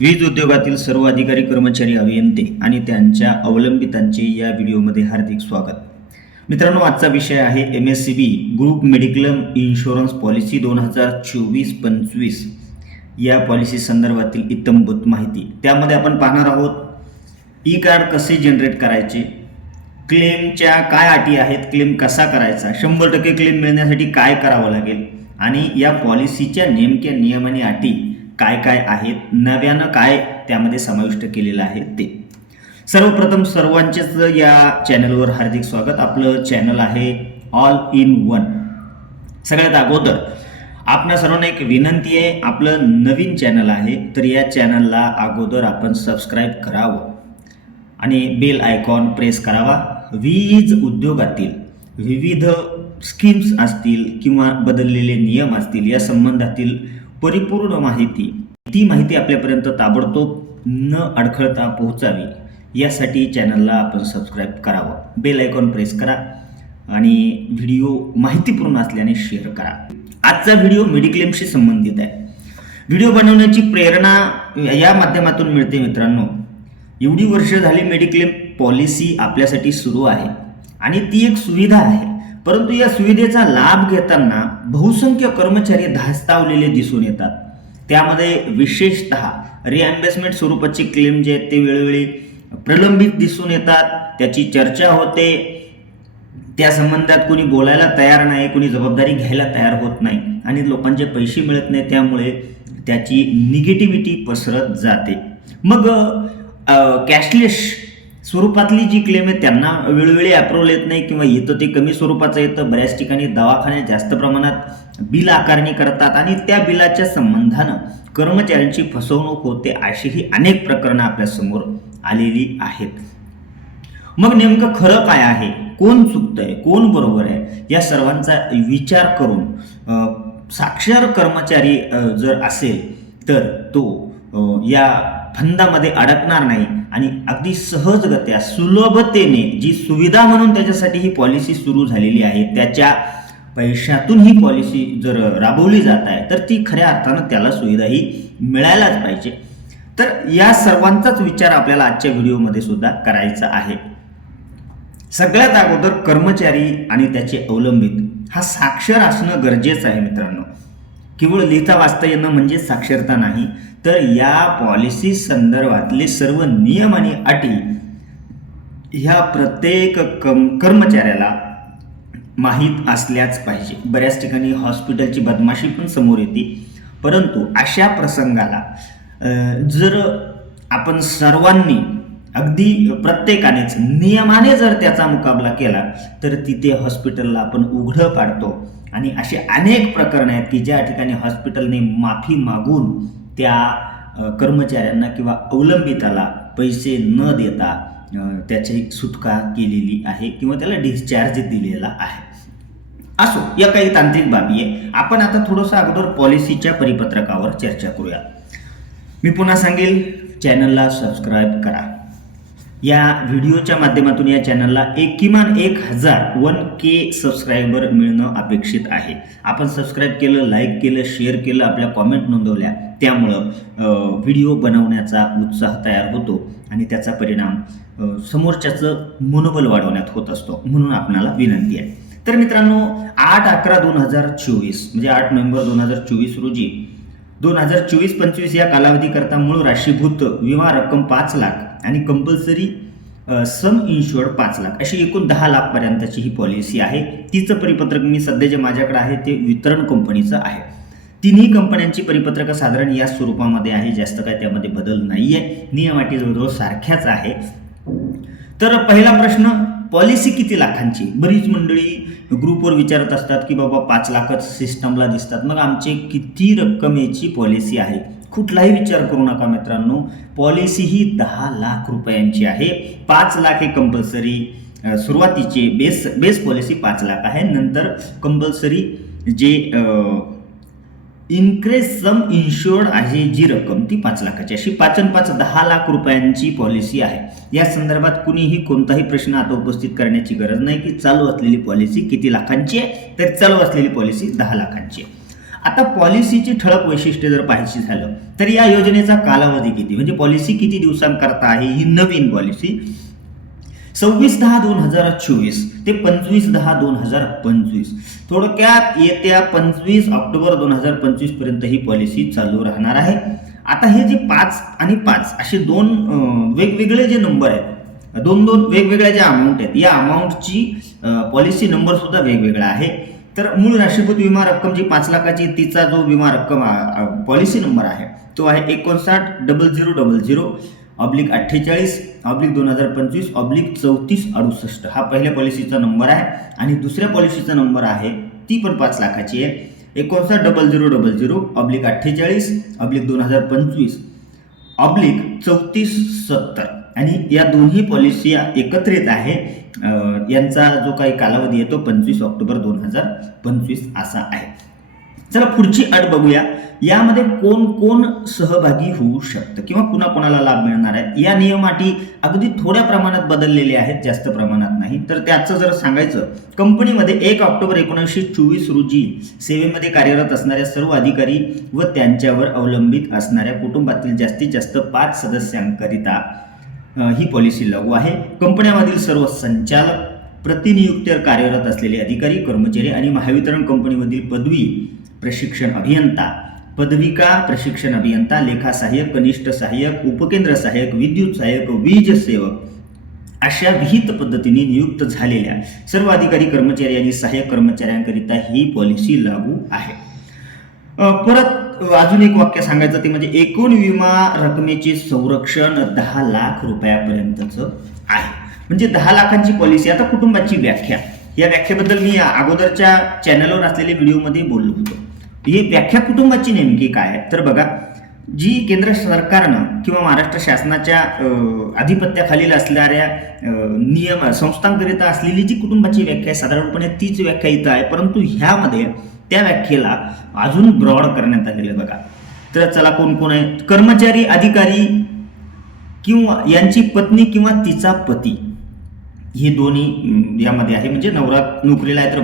वीज उद्योगातील सर्व अधिकारी, कर्मचारी, अभियंते आणि त्यांच्या अवलंबितांचे या व्हिडिओमध्ये हार्दिक स्वागत. मित्रांनो, आजचा विषय आहे MSCB group mediclaim insurance policy 2024-25 या पॉलिसी संदर्भातील इत्थंभूत माहिती. त्यामध्ये आपण पाहणार आहोत ई कार्ड कसे जनरेट करायचे, क्लेमच्या काय अटी आहेत, क्लेम कसा करायचा, 100% क्लेम मिळण्यासाठी काय करावं लागेल आणि या पॉलिसीच्या नेमक्या नियम आणि अटी काय काय आहेत, नव्यानं काय त्यामध्ये समाविष्ट केलेलं आहे ते. सर्वप्रथम सर्वांचेच या चॅनलवर हार्दिक स्वागत. आपलं चॅनल आहे ऑल इन वन. सगळ्यात अगोदर आपणा सर्वांना एक विनंती आहे, आपलं नवीन चॅनल आहे तर या चॅनलला अगोदर आपण सबस्क्राईब करावं आणि बेल आयकॉन प्रेस करावा. वीज उद्योगातील विविध स्कीम्स असतील किंवा बदललेले नियम असतील या संबंधातील परिपूर्ण माहिती, ती माहिती आपल्यापर्यंत ताबडतोब न अडखळता पोहोचावी यासाठी चॅनलला आपण सबस्क्राईब करावं, बेल आयकॉन प्रेस करा आणि व्हिडिओ माहितीपूर्ण असल्याने शेअर करा. आजचा व्हिडिओ मेडिक्लेमशी संबंधित आहे. व्हिडिओ बनवण्याची प्रेरणा या माध्यमातून मिळते. मित्रांनो, एवढी वर्ष झाली मेडिक्लेम पॉलिसी आपल्यासाठी सुरू आहे आणि ती एक सुविधा आहे, परंतु या सुविधेचा लाभ घेताना बहुसंख्य कर्मचारी धास्तावलेले दिसून येतात. त्यामध्ये विशेषतः रिएम्बर्समेंट स्वरूपाचे क्लेम जे आहेत ते वेळोवेळी प्रलंबित दिसून येतात. त्याची चर्चा होते, त्या संबंधात कोणी बोलायला तयार नाही, कोणी जबाबदारी घ्यायला तयार होत नाही आणि लोकांचे पैसे मिळत नाही, त्यामुळे त्याची निगेटिव्हिटी पसरत जाते. मग कॅशलेस स्वरूपातली जी क्लेम आहे त्यांना वेळोवेळी अप्रूव्हल येत नाही किंवा येतं ते कमी स्वरूपाचं येतं. बऱ्याच ठिकाणी दवाखाने जास्त प्रमाणात बिल आकारणी करतात आणि त्या बिलाच्या संबंधानं कर्मचाऱ्यांची फसवणूक होते. अशीही अनेक प्रकरणं आपल्यासमोर आलेली आहेत. मग नेमकं खरं काय आहे, कोण चुकतंय, कोण बरोबर आहे, या सर्वांचा विचार करून साक्षर कर्मचारी जर असेल तर तो या फंदामध्ये अडकणार नाही आणि अगदी सहजगत्या सुलभतेने जी सुविधा म्हणून त्याच्यासाठी ही पॉलिसी सुरू झालेली आहे, त्याच्या पैशातून ही पॉलिसी जर राबवली जात आहे तर ती खऱ्या अर्थानं त्याला सुविधा ही मिळायलाच पाहिजे. तर या सर्वांचाच विचार आपल्याला आजच्या व्हिडिओमध्ये सुद्धा करायचा आहे. सगळ्यात अगोदर कर्मचारी आणि त्याचे अवलंबित हा साक्षर असणं गरजेचं आहे. मित्रांनो, केवळ लिहिता वाचता येणं म्हणजे साक्षरता नाही, तर या पॉलिसी संदर्भातले सर्व नियम आणि अटी ह्या प्रत्येक कर्मचाऱ्याला माहीत असल्याच पाहिजे. बऱ्याच ठिकाणी हॉस्पिटलची बदमाशी पण समोर येते, परंतु अशा प्रसंगाला जर आपण सर्वांनी अगदी प्रत्येकानेच नियमाने जर त्याचा मुकाबला केला तर तिथे हॉस्पिटलला आपण उघडं पाडतो. आणि असे अनेक प्रकरण आहेत की ज्या ठिकाणी हॉस्पिटलने माफी मागून त्या कर्मचाऱ्यांना किंवा अवलंबिताला पैसे न देता त्याची सुटका केलेली आहे किंवा त्याला डिस्चार्ज दिलेला आहे. असो, या काही तांत्रिक बाबी आहे. आपण आता थोडंसं अगोदर पॉलिसीच्या परिपत्रकावर चर्चा करूया. मी पुन्हा सांगेल, चॅनलला सबस्क्राईब करा. या व्हिडिओच्या माध्यमातून या चॅनलला किमान 1001K सबस्क्रायबर मिळणं अपेक्षित आहे. आपण सबस्क्राईब केलं, लाईक केलं, शेअर केलं, आपल्या कॉमेंट नोंदवल्या, त्यामुळं व्हिडिओ बनवण्याचा उत्साह तयार होतो आणि त्याचा परिणाम समोरच्याचं मनोबल वाढवण्यात होत असतो. म्हणून आपणाला विनंती आहे. तर मित्रांनो, 8/11/2024 म्हणजे 8 नोव्हेंबर 2024 रोजी 2024-25 या कालावधीकरता मूळ राशीभूत विमा रक्कम 5 लाख आणि कंपल्सरी सम इन्शुअर्ड 5 लाख अशी एकूण 10 लाख पर्यंतची ही पॉलिसी आहे. तिचं परिपत्रक मी सध्या जे माझ्याकडे आहे ते वितरण कंपनीचं आहे. तिन्ही कंपन्यांची परिपत्रकं साधारण या स्वरूपामध्ये आहे, जास्त काय त्यामध्ये बदल नाही आहे. नियम अटी जवळजवळ सारख्याच आहे. तर पहिला प्रश्न, पॉलिसी किती लाखांची? बरीच मंडळी ग्रुपवर विचारत असतात की बाबा 5 लाखच सिस्टमला दिसतात, मग आमचे किती रक्कमेची पॉलिसी आहे? कुठलाही विचार करू नका मित्रांनो, पॉलिसी ही 10 लाख रुपयांची आहे. 5 लाख हे कंपल्सरी सुरुवातीचे बेस पॉलिसी 5 लाख आहे. नंतर कंपल्सरी जे इन्क्रेज सम इन्शुअर्ड आहे जी रक्कम ती 5 लाखाची, अशी 5 आणि 5 10 लाख रुपयांची पॉलिसी आहे. या संदर्भात कुणीही कोणताही प्रश्न आता उपस्थित करण्याची गरज नाही की चालू असलेली पॉलिसी किती लाखांची आहे. तर चालू असलेली पॉलिसी 10 लाखांची आहे. आता पॉलिसीची ठळक वैशिष्ट्ये जर पाहायची झालं तर या योजनेचा कालावधी किती, म्हणजे पॉलिसी किती दिवसांकरता आहे ही नवीन पॉलिसी 26/10/2024 ते 25/10/2025, थोडक्यात येत्या 25 ऑक्टोबर 2025 पर्यंत ही पॉलिसी चालू राहणार आहे. आता हे जे 5 आणि 5 असे दोन वेगवेगळे जे नंबर आहेत, दोन वेगवेगळ्या ज्या अमाऊंट आहेत, या अमाऊंटची पॉलिसी नंबर सुद्धा वेगवेगळा आहे. तर मूळ राष्ट्रीयकृत विमा रक्कम जी 5 लाखाची, तिचा जो विमा रक्कम पॉलिसी नंबर आहे तो आहे 590000/48/2025/3468 हा पहिल्या पॉलिसीचा नंबर आहे. आणि दुसऱ्या पॉलिसीचा नंबर आहे ती पण 5 लाखाची आहे, 590000/2025/3470 आणि या दोन्ही पॉलिसी एकत्रित आहे. यांचा जो काही कालावधी आहे तो 25 ऑक्टोबर 2025 असा आहे. चला पुढची अट बघूया. यामध्ये कोण कोण सहभागी होऊ शकतं किंवा कोणाला लाभ मिळणार आहे. या नियम अटी अगदी थोड्या प्रमाणात बदललेले आहेत, जास्त प्रमाणात नाही. तर त्याचं जर सांगायचं, कंपनीमध्ये 1 ऑक्टोबर 1924 रोजी सेवेमध्ये कार्यरत असणाऱ्या सर्व अधिकारी व त्यांच्यावर अवलंबित असणाऱ्या कुटुंबातील जास्तीत जास्त 5 सदस्यांकरिता ही पॉलिसी लागू आहे. कंपन्यांमधील सर्व संचालक, प्रतिनियुक्तीवर कार्यरत असलेले अधिकारी, कर्मचारी आणि महावितरण कंपनीमधील पदवी प्रशिक्षण अभियंता, पदविका प्रशिक्षण अभियंता, लेखा सहाय्यक, कनिष्ठ सहाय्यक, उपकेंद्र सहाय्यक, विद्युत सहाय्यक, वीज सेवक अशा विहित पद्धतीने नियुक्त झालेल्या सर्व अधिकारी, कर्मचारी आणि सहाय्यक कर्मचाऱ्यांकरिता ही पॉलिसी लागू आहे. परत अजून एक वाक्य सांगायचं ते म्हणजे एकूण विमा रकमेचे संरक्षण 10 लाख रुपयापर्यंतचं आहे. म्हणजे 10 लाखांची पॉलिसी. आता कुटुंबाची व्याख्या, या व्याख्येबद्दल मी आगोदरच्या चॅनलवर असलेल्या व्हिडिओमध्ये बोललो होतो. ही व्याख्या कुटुंबाची नेमकी काय आहे तर बघा, जी केंद्र सरकारनं किंवा महाराष्ट्र शासनाच्या आधिपत्याखालील असणाऱ्या नियम संस्थांकरिता असलेली जी कुटुंबाची व्याख्या आहे, साधारणपणे तीच व्याख्या इथं आहे, परंतु ह्यामध्ये त्या व्याख्येला अजून ब्रॉड करण्यात आलेलं बघा. तर चला कोण कोण आहे. कर्मचारी, अधिकारी किंवा यांची पत्नी किंवा तिचा पती, हे दोन्ही यामध्ये आहे. म्हणजे नवरा नोकरीला आहे तर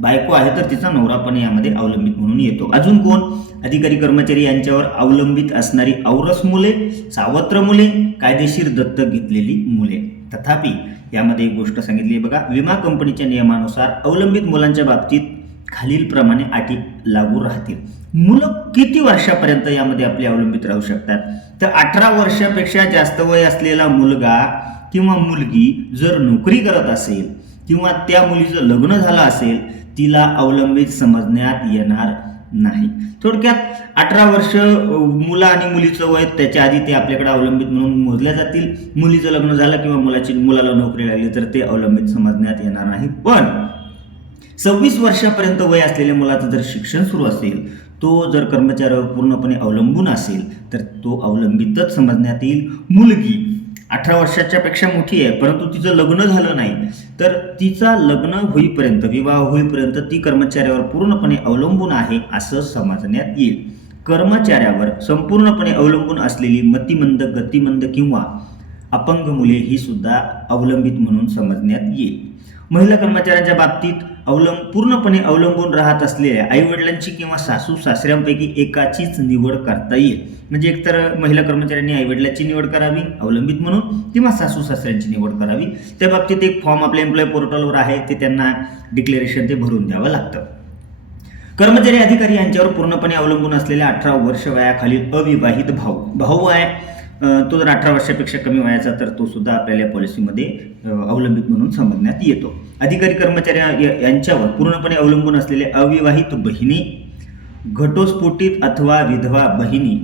बायको आहे तर तिचा नवरा पण यामध्ये अवलंबित म्हणून येतो. अजून कोण, अधिकारी कर्मचारी यांच्यावर अवलंबित असणारी औरस मुले, सावत्र मुले, कायदेशीर दत्तक घेतलेली मुले. तथापि यामध्ये एक गोष्ट सांगितली बघा, विमा कंपनीच्या नियमानुसार अवलंबित मुलांच्या बाबतीत खालीलप्रमाणे अटी लागू राहतील. मुलं किती वर्षापर्यंत यामध्ये आपले अवलंबित राहू शकतात तर 18 वर्षापेक्षा जास्त वय असलेला मुलगा किंवा मुलगी जर नोकरी करत असेल किंवा त्या मुलीचं लग्न झालं असेल, तिला अवलंबित समजण्यात येणार नाही. थोडक्यात 18 वर्ष मुला आणि मुलीचं वय, त्याच्या आधी ते आपल्याकडे अवलंबित म्हणून मोजल्या जातील. मुलीचं लग्न झालं किंवा मुलाला नोकरी लागली तर ते अवलंबित समजण्यात येणार नाही. पण 26 वर्षापर्यंत वय असलेल्या मुलाचं जर शिक्षण सुरू असेल, तो जर कर्मचाऱ्यावर पूर्णपणे अवलंबून असेल तर तो अवलंबितच समजण्यात येईल. मुलगी 18 वर्षाच्या पेक्षा मोठी आहे परंतु तिचं लग्न झालं नाही तर तिचा लग्न होईपर्यंत, विवाह होईपर्यंत ती कर्मचाऱ्यावर पूर्णपणे अवलंबून आहे असं समजण्यात येईल. कर्मचाऱ्यावर संपूर्णपणे अवलंबून असलेली मतिमंद, गतिमंद किंवा अपंग मुले ही सुद्धा अवलंबित म्हणून समजण्यात येईल. महिला कर्मचाऱ्यांच्या बाबतीत पूर्णपणे अवलंबून राहत असलेल्या आईवडिलांची किंवा सासू सासऱ्यांपैकी एकाचीच निवड करता येईल. म्हणजे एकतर महिला कर्मचाऱ्यांनी आईवडिलांची निवड करावी अवलंबित म्हणून किंवा सासू सासऱ्यांची निवड करावी. त्या बाबतीत एक फॉर्म आपल्या एम्प्लॉय पोर्टलवर आहे, ते त्यांना डिक्लेरेशन ते भरून द्यावं लागतं. कर्मचारी अधिकारी यांच्यावर पूर्णपणे अवलंबून असलेल्या 18 वर्ष वयाखालील अविवाहित भाऊ आहे, तो जर 18 वर्षापेक्षा कमी वयाचा तर तो सुद्धा आपल्याला पॉलिसीमध्ये अवलंबित म्हणून समजण्यात येतो. अधिकारी कर्मचारी यांच्यावर पूर्णपणे अवलंबून असलेले अविवाहित बहिणी, घटस्फोटित अथवा विधवा बहिणी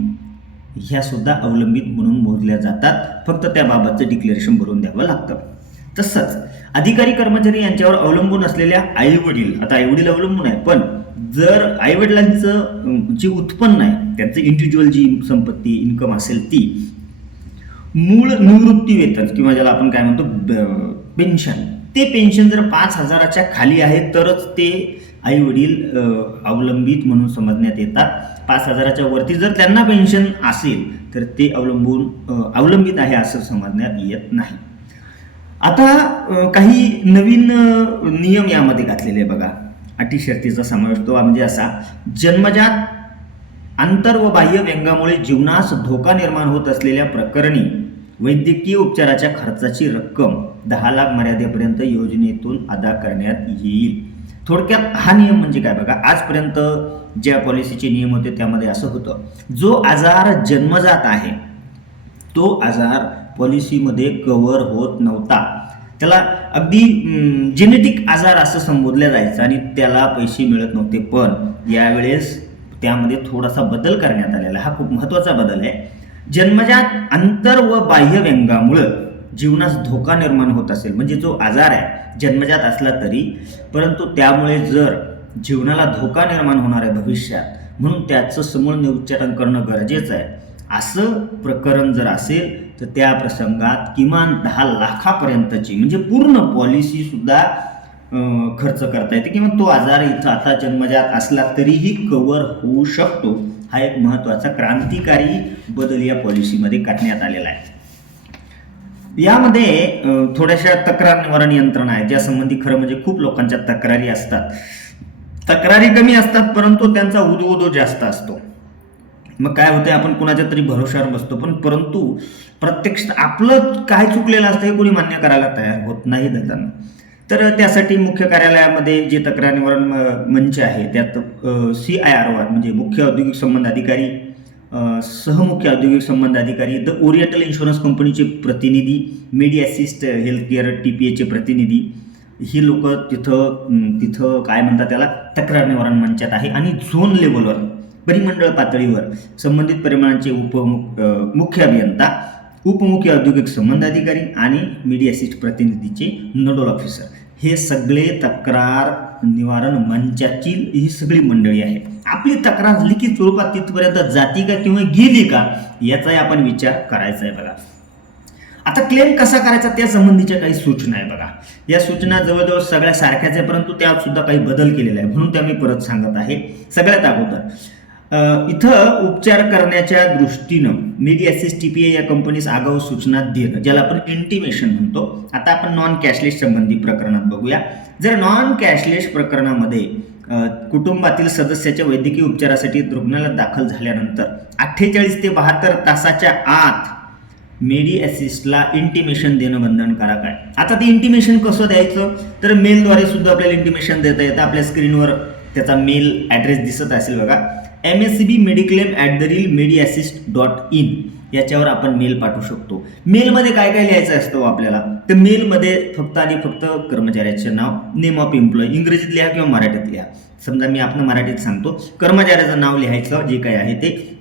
ह्या सुद्धा अवलंबित म्हणून मोजल्या जातात. फक्त त्याबाबतचं डिक्लेरेशन भरून द्यावं लागतं. तसंच अधिकारी कर्मचारी यांच्यावर अवलंबून असलेल्या आईवडील, आता आईवडील अवलंबून आहे पण जर आईवडिलांचं जे उत्पन्न आहे, त्यांचं इंडिव्हिज्युअल जी संपत्ती इन्कम असेल ती, मूळ निवृत्ती वेतन किंवा ज्याला आपण काय म्हणतो पेन्शन, ते पेन्शन जर 5,000च्या खाली आहे तरच ते आई वडील अवलंबित म्हणून समजण्यात येतात. 5,000च्या वरती जर त्यांना पेन्शन असेल तर ते अवलंबित आहे असं समजण्यात येत नाही. आता काही नवीन नियम यामध्ये घातलेले बघा. अटी शर्तीचा समावेश तो म्हणजे असा, जन्मजात आंतर व बाह्य व्यंगामुळे जीवनास धोका निर्माण होत असलेल्या प्रकरणी वैद्यकीय उपचाराच्या खर्चाची रक्कम 10 लाख मर्यादेपर्यंत योजनेतून अदा करण्यात येईल. थोडक्यात हा नियम म्हणजे काय बघा, आजपर्यंत ज्या पॉलिसीचे नियम होते त्यामध्ये असं होतं, जो आजार जन्मजात आहे तो आजार पॉलिसीमध्ये कव्हर होत नव्हता. त्याला अगदी जेनेटिक आजार असं संबोधलं जायचं आणि त्याला पैसे मिळत नव्हते. पण यावेळेस त्यामध्ये थोडासा बदल करण्यात आलेला, हा खूप महत्त्वाचा बदल आहे. जन्मजात अंतर व बाह्य व्यंगामुळं जीवनास धोका निर्माण होत असेल, म्हणजे जो आजार आहे जन्मजात असला तरी, परंतु त्यामुळे जर जीवनाला धोका निर्माण होणार आहे भविष्यात, म्हणून त्याचं समूळ उच्चाटन करणं गरजेचं आहे, असं प्रकरण जर असेल तर त्या प्रसंगात किमान 10 लाखापर्यंतची म्हणजे पूर्ण पॉलिसी सुद्धा खर्च करता येते, किंवा तो आजार इथं आता जन्मजात असला तरीही कव्हर होऊ शकतो. हा एक महत्त्वाचा क्रांतिकारी बदल या पॉलिसीमध्ये करण्यात आलेला आहे. यामध्ये थोड्याशा तक्रार निवारण यंत्रणा आहे, ज्यासंबंधी खरं म्हणजे खूप लोकांच्या तक्रारी असतात. तक्रारी कमी असतात परंतु त्यांचा उदोउदो जास्त असतो. मग काय होते, आपण कुणाच्या तरी भरोशावर बसतो, परंतु प्रत्यक्षात आपलं काय चुकलेलं असतं हे कोणी मान्य करायला तयार होत नाही देताना. तर त्यासाठी मुख्य कार्यालयामध्ये जे तक्रार निवारण मंच आहे त्यात CIRO म्हणजे मुख्य औद्योगिक संबंध अधिकारी, सहमुख्य औद्योगिक संबंध अधिकारी, द ओरिएंटल इन्शुरन्स कंपनीचे प्रतिनिधी, मेडी असिस्ट हेल्थकेअर TPAचे प्रतिनिधी, ही लोक तिथं काय म्हणतात त्याला तक्रार निवारण मंचात आहे. आणि झोन लेवलवर परिमंडळ पातळीवर संबंधित परिमाणांचे मुख्य अभियंता, उपमुख्य औद्योगिक संबंध अधिकारी आणि मेडी असिस्ट प्रतिनिधीचे नोडल ऑफिसर, हे सगळे तक्रार निवारण मंचाची ही सगळी मंडळी आहे. आपली तक्रार लिखित स्वरूपात तिथपर्यंत जाती का किंवा गेली का याचाही आपण विचार करायचा आहे बघा. आता क्लेम कसा करायचा त्या संबंधीच्या काही सूचना आहे बघा. या सूचना जवळजवळ सगळ्या सारख्याच आहे, परंतु त्यात सुद्धा काही बदल केलेला आहे, म्हणून त्या मी परत सांगत आहे. सगळ्यात अगोदर इथं उपचार करण्याच्या दृष्टीनं मेडी असिस्ट TPA या कंपनीस आगाऊ सूचना देणं, ज्याला आपण इंटिमेशन म्हणतो. आता आपण नॉन कॅशलेस संबंधी प्रकरणात बघूया. जर नॉन कॅशलेस प्रकरणामध्ये कुटुंबातील सदस्याच्या वैद्यकीय उपचारासाठी रुग्णालयात दाखल झाल्यानंतर 48 ते 72 तासाच्या आत मेडी असिस्टला इंटिमेशन देणं बंधनकारक आहे. आता ते इंटिमेशन कसं द्यायचं, तर मेलद्वारे सुद्धा आपल्याला इंटिमेशन देता येतं. आपल्या स्क्रीनवर त्याचा मेल ॲड्रेस दिसत असेल बघा, mscbmediclaim@mediassist.in याच्यावर आपण मेल पाठवू शकतो. मेलमध्ये काय काय लिहायचं असतं आपल्याला, तर मेलमध्ये फक्त आणि फक्त कर्मचाऱ्याचे नाव, नेम ऑफ एम्प्लॉई, इंग्रजीत लिहा किंवा मराठीत लिहा. समजा मी आपण मराठीत सांगतो, कर्मचाऱ्याचं नाव लिहायचं जे काय आहे ते,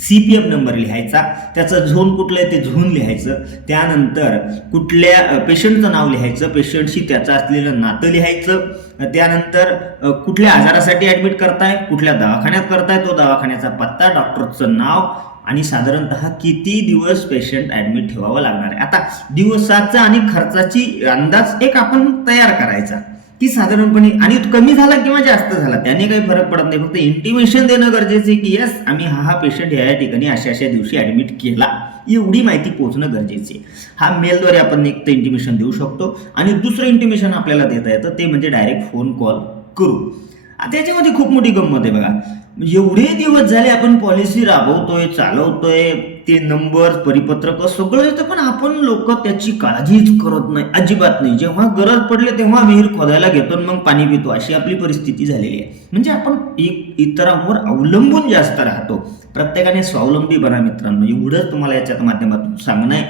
CPF नंबर लिहायचा, त्याचं झोन कुठलं आहे ते झोन लिहायचं, त्यानंतर कुठल्या पेशंटचं नाव लिहायचं, पेशंटशी त्याचं असलेलं नातं लिहायचं, त्यानंतर कुठल्या आजारासाठी ॲडमिट करताय, कुठल्या दवाखान्यात करताय, तो दवाखान्याचा पत्ता, डॉक्टरचं नाव आणि साधारणतः किती दिवस पेशंट ॲडमिट ठेवावं लागणार आहे. आता दिवसाचा आणि खर्चाची अंदाज एक आपण तयार करायचा की साधारणपणे, आणि कमी झाला किंवा जास्त झाला त्याने काही फरक पडत नाही, फक्त इंटिमेशन देणं गरजेचं आहे की यस आम्ही हा पेशंट या ठिकाणी अशा दिवशी ॲडमिट केला, एवढी माहिती पोहोचणं गरजेचे आहे. हा मेलद्वारे आपण एक तर इंटिमेशन देऊ शकतो. आणि दुसरं इंटिमेशन आपल्याला देता येतं ते म्हणजे डायरेक्ट फोन कॉल करू. त्याच्यामध्ये खूप मोठी गंमत आहे बघा. एवढे दिवस झाले आपण पॉलिसी राबवतोय, चालवतोय, ते नंबर, परिपत्रक सगळं येतं, पण आपण लोक त्याची काळजीच करत नाही, अजिबात नाही. जेव्हा गरज पडले तेव्हा विहीर खोदायला घेतो मग पाणी पितो, अशी आपली परिस्थिती झालेली आहे. म्हणजे आपण इतरांवर अवलंबून जास्त राहतो. प्रत्येकाने स्वावलंबी बना मित्रांनो, एवढंच तुम्हाला याच्या माध्यमातून सांगणं आहे.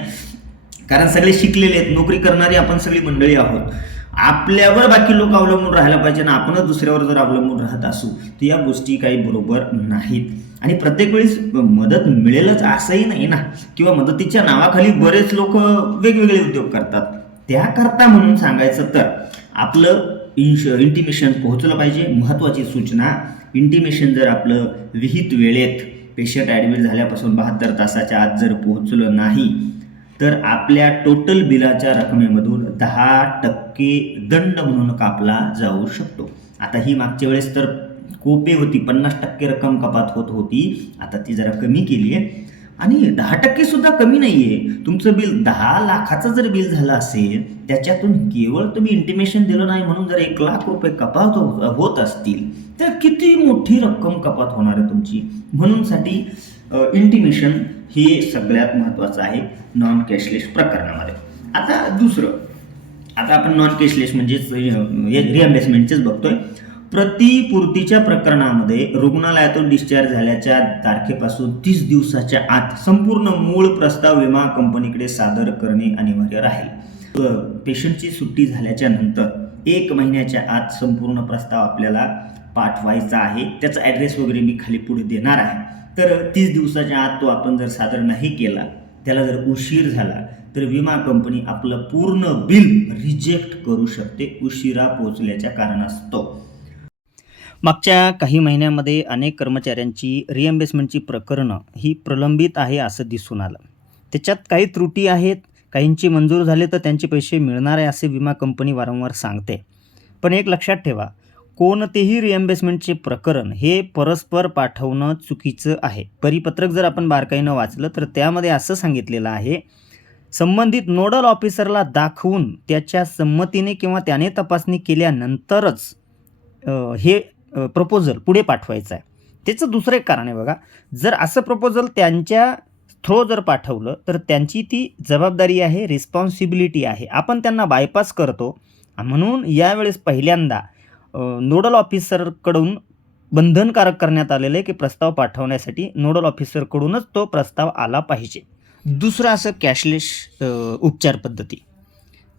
कारण सगळे शिकलेले आहेत, नोकरी करणारी आपण सगळी मंडळी आहोत. आपल्यावर बाकी लोक अवलंबून राहायला पाहिजे ना, आपणच दुसऱ्यावर जर अवलंबून राहत असू तर या गोष्टी काही बरोबर नाहीत. आणि प्रत्येक वेळेस मदत मिळेलच असंही नाही ना, किंवा मदतीच्या नावाखाली बरेच लोक वेगवेगळे उद्योग करतात. त्याकरता म्हणून सांगायचं तर आपलं इंटिमेशन पोहोचलं पाहिजे. महत्त्वाची सूचना, इंटिमेशन जर आपलं विहित वेळेत पेशंट ॲडमिट झाल्यापासून 72 तासाच्या आत जर पोहोचलं नाही तर आपल्या टोटल बिलाच्या रकमेमधून 10% दंड म्हणून कापला जाऊ शकतो. आता ही मागच्या वेळेस तर कोपे होती, 50% रक्कम कपात होत होती, आता ती जरा कमी केली आहे. आणि 10% सुद्धा कमी नाहीये. तुमचं बिल 10 लाखाचं जर बिल झालं असेल, त्याच्यातून केवळ तुम्ही इंटिमेशन दिलं नाही म्हणून जर 1 लाख रुपये कपात होत असतील, तर किती मोठी रक्कम कपात होणार आहे तुमची. म्हणूनसाठी इंटिमेशन हे सगळ्यात महत्त्वाचं आहे नॉन कॅशलेस प्रकरणामध्ये. आता आपण नॉन कॅशलेस म्हणजेच रिअम्बर्समेंटचेच बघतोय. प्रतिपूर्तीच्या प्रकरणामध्ये रुग्णालयातून डिस्चार्ज झाल्याच्या तारखेपासून 30 दिवसाच्या आत संपूर्ण मूळ प्रस्ताव विमा कंपनीकडे सादर करणे अनिवार्य राहील. पेशंटची सुट्टी झाल्याच्या नंतर 1 महिन्याच्या आत संपूर्ण प्रस्ताव आपल्याला पाठवायचा आहे. त्याचा ॲड्रेस वगैरे मी खाली पुढे देणार आहे. तर 30 दिवसाच्या आत तो आपण जर सादर नाही केला, त्याला जर उशीर झाला तर विमा कंपनी आपलं पूर्ण बिल रिजेक्ट करू शकते उशिरा पोहोचल्याच्या कारणास्तव. मागच्या काही महिन्यामध्ये अनेक कर्मचाऱ्यांची रिएम्बर्समेंटची प्रकरणं ही प्रलंबित आहे असं दिसून आलं. त्याच्यात काही त्रुटी आहेत, काहींची मंजूर झाले तर त्यांचे पैसे मिळणार आहे असे विमा कंपनी वारंवार सांगते. पण एक लक्षात ठेवा, कोणतेही रिएम्बर्समेंटचे प्रकरण हे परस्पर पाठवणं चुकीचं आहे. परिपत्रक जर आपण बारकाईनं वाचलं तर त्यामध्ये असं सांगितलेलं आहे, संबंधित नोडल ऑफिसरला दाखवून त्याच्या संमतीने किंवा त्याने तपासणी केल्यानंतरच हे प्रपोजल पुढे पाठवायचं आहे. त्याचं दुसरं एक कारण आहे बघा, जर असं प्रपोजल त्यांच्या थ्रो जर पाठवलं तर त्यांची ती जबाबदारी आहे, रिस्पॉन्सिबिलिटी आहे. आपण त्यांना बायपास करतो. म्हणून यावेळेस पहिल्यांदा नोडल ऑफिसरकडून बंधनकारक करण्यात आलेलं आहे की प्रस्ताव पाठवण्यासाठी नोडल ऑफिसरकडूनच तो प्रस्ताव आला पाहिजे. दुसरं असं कॅशलेस उपचार पद्धती.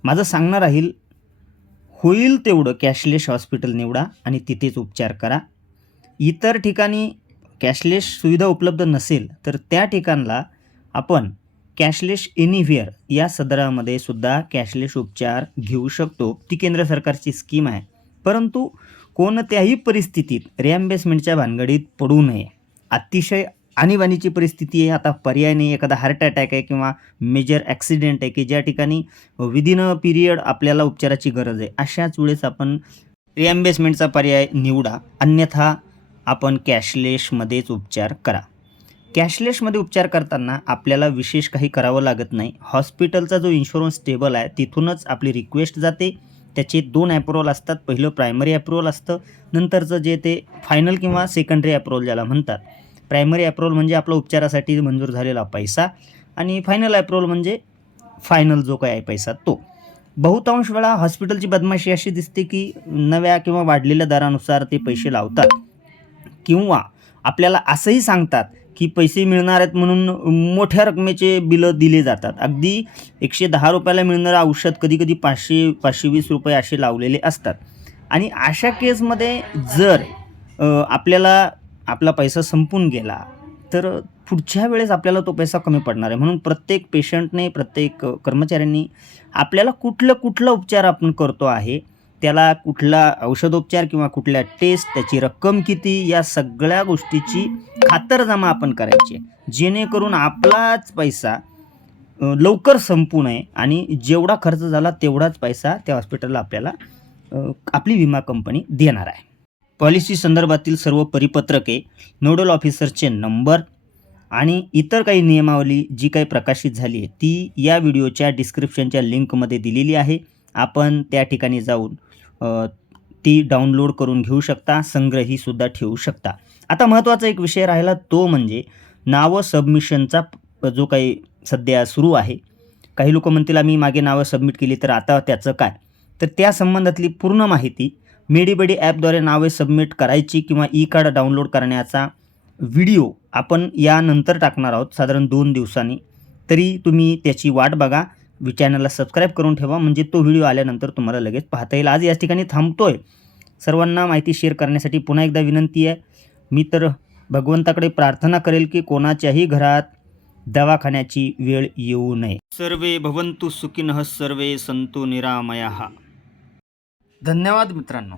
माझं सांगणं राहील, होईल तेवढं कॅशलेस हॉस्पिटल निवडा आणि तिथेच उपचार करा. इतर ठिकाणी कॅशलेस सुविधा उपलब्ध नसेल तर त्या ठिकाणला आपण कॅशलेस एनिव्हेअर या सदरामध्ये सुद्धा कॅशलेस उपचार घेऊ शकतो. ती केंद्र सरकारची स्कीम आहे. परंतु कोणत्याही परिस्थितीत रिएम्बर्समेंटच्या भानगडीत पडू नये. अतिशय आणीबाणीची परिस्थिती आहे, आता पर्याय नाही, एखादा हार्ट अटॅक आहे किंवा मेजर ॲक्सिडेंट आहे की ज्या ठिकाणी विदिन अ पिरियड आपल्याला उपचाराची गरज आहे, अशाच वेळेस आपण रिएम्बर्समेंटचा पर्याय निवडा. अन्यथा आपण कॅशलेसमध्येच उपचार करा. कॅशलेसमध्ये उपचार करताना आपल्याला विशेष काही करावं लागत नाही. हॉस्पिटलचा जो इन्शुरन्स टेबल आहे तिथूनच आपली रिक्वेस्ट जाते. त्याचे 2 ॲप्रुव्हल असतात. पहिलं प्रायमरी ॲप्रुव्हल असतं, नंतरचं जे ते फायनल किंवा सेकंडरी ॲप्रुव्हल ज्याला म्हणतात. प्रायमरी ॲप्रुव्हल म्हणजे आपला उपचारासाठी मंजूर झालेला पैसा आणि फायनल ॲप्रुव्हल म्हणजे फायनल जो काय आहे पैसा तो. बहुतांश वेळा हॉस्पिटलची बदमाशी अशी दिसते की नव्या किंवा वाढलेल्या दरानुसार ते पैसे लावतात किंवा आपल्याला असंही सांगतात की पैसे मिळणार आहेत म्हणून मोठ्या रकमेचे बिलं दिले जातात. अगदी 110 रुपयाला मिळणारं औषध कधीकधी 500-520 रुपये असे लावलेले असतात. आणि अशा केसमध्ये जर आपल्याला आपला पैसा संपून गेला तर पुढच्या वेळेस आपल्याला तो पैसा कमी पडणार आहे. म्हणून प्रत्येक पेशंटने, प्रत्येक कर्मचाऱ्यांनी आपल्याला कुठला उपचार आपण करतो आहे, त्याला कुठला औषधोपचार किंवा कुठल्या टेस्ट, त्याची रक्कम किती, या सगळ्या गोष्टीची खातरजमा आपण करायची आहे, जेणेकरून आपलाच पैसा लवकर संपू नये आणि जेवढा खर्च झाला तेवढाच पैसा त्या हॉस्पिटलला आपल्याला आपली विमा कंपनी देणार आहे. पॉलिसी संदर्भातील सर्व परिपत्रके, नोडल ऑफिसरचे नंबर आणि इतर काही नियमावली जी काही प्रकाशित झाली आहे ती या व्हिडिओच्या डिस्क्रिप्शनच्या लिंकमध्ये दिलेली आहे. आपण त्या ठिकाणी जाऊन ती डाउनलोड करून घेऊ शकता, संग्रहीसुद्धा ठेवू शकता. आता महत्त्वाचा एक विषय राहिला तो म्हणजे नावं सबमिशनचा जो काही सध्या सुरू आहे. काही लोक म्हणतील आम्ही मागे नावं सबमिट केली तर आता त्याचं काय, तर त्या संबंधातली पूर्ण माहिती मेडीबडी ॲपद्वारे नावे सबमिट करायची किंवा ई कार्ड डाउनलोड करण्याचा व्हिडिओ आपण यानंतर टाकणार आहोत साधारण 2 दिवसांनी. तरी तुम्ही त्याची वाट बघा. चॅनलला सबस्क्राईब करून ठेवा म्हणजे तो व्हिडिओ आल्यानंतर तुम्हाला लगेच पाहता येईल. आज याच ठिकाणी थांबतोय. सर्वांना माहिती शेअर करण्यासाठी पुन्हा एकदा विनंती आहे. मी तर भगवंताकडे प्रार्थना करेल की कोणाच्याही घरात दवाखान्याची वेळ येऊ नये. सर्वे भवन्तु सुखिनः, सर्वे सन्तु निरामयाः. धन्यवाद मित्रांनो.